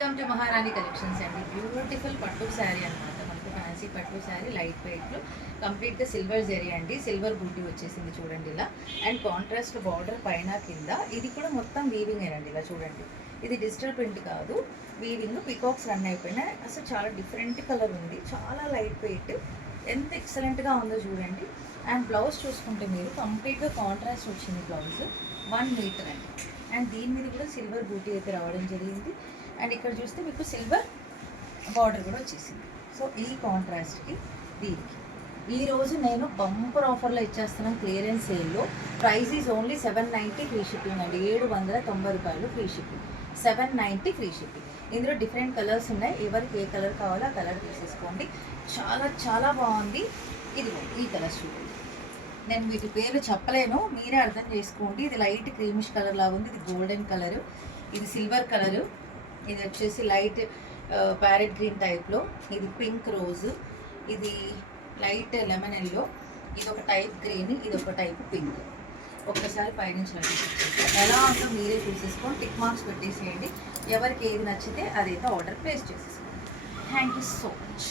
Welcome to మహారాణి collections అండి. Beautiful పట్టు శారీ అనమాట. మనకు ఫ్యాన్సీ పట్టు శారీ లైట్ వెయిట్లో కంప్లీట్గా సిల్వర్ జరీ అండి. సిల్వర్ బూటీ వచ్చేసింది చూడండి ఇలా. అండ్ కాంట్రాస్ట్ బార్డర్ పైన కింద. ఇది కూడా మొత్తం వీవింగ్ ఏనండి. ఇలా చూడండి, ఇది డిజిటల్ ప్రింట్ కాదు, వీవింగ్. పికాక్స్ రన్ అయిపోయినాయి. అసలు చాలా డిఫరెంట్ కలర్ ఉంది, చాలా లైట్ వెయిట్, ఎంత ఎక్సలెంట్గా ఉందో చూడండి. అండ్ బ్లౌజ్ చూసుకుంటే మీరు కంప్లీట్గా కాంట్రాస్ట్ వచ్చింది బ్లౌజ్. 1 మీటర్ అండి. అండ్ దీని మీద కూడా సిల్వర్ బూటీ అయితే రావడం జరిగింది. అండ్ ఇక్కడ చూస్తే మీకు సిల్వర్ బార్డర్ కూడా వచ్చేసింది. సో ఈ కాంట్రాస్ట్కి దీనికి ఈరోజు నేను బంపర్ ఆఫర్లో ఇచ్చేస్తున్నాను. క్లియరెన్స్ సేల్లో price is only 790 free shipping అండి. 790 రూపాయలు ఫ్రీ షిప్పింగ్, 790 ఫ్రీ షిప్పింగ్. ఇందులో డిఫరెంట్ కలర్స్ ఉన్నాయి. ఎవరికి ఏ కలర్ కావాలో ఆ కలర్ తీసేసుకోండి. చాలా చాలా బాగుంది. ఇది ఈ కలర్స్ చూడండి. నేను వీటి పేర్లు చెప్పలేను, మీరే అర్థం చేసుకోండి. ఇది లైట్ క్రీమిష్ కలర్ లాగా ఉంది. ఇది గోల్డెన్ కలరు, ఇది సిల్వర్ కలరు, ఇది వచ్చేసి లైట్ ప్యారెట్ గ్రీన్ టైప్లో, ఇది పింక్ రోజు, ఇది లైట్ లెమన్ ఎల్లో, ఇది ఒక టైప్ గ్రీన్, ఇది ఒక టైప్ పింక్. ఒక్కసారి పైనుంచి ఎలా ఉందో మీరే చూసేసుకోండి. టిక్ మార్క్స్ పెట్టేసేయండి. ఎవరికి ఏది నచ్చితే అదైతే ఆర్డర్ ప్లేస్ చేసేసుకోండి. Thank you so much.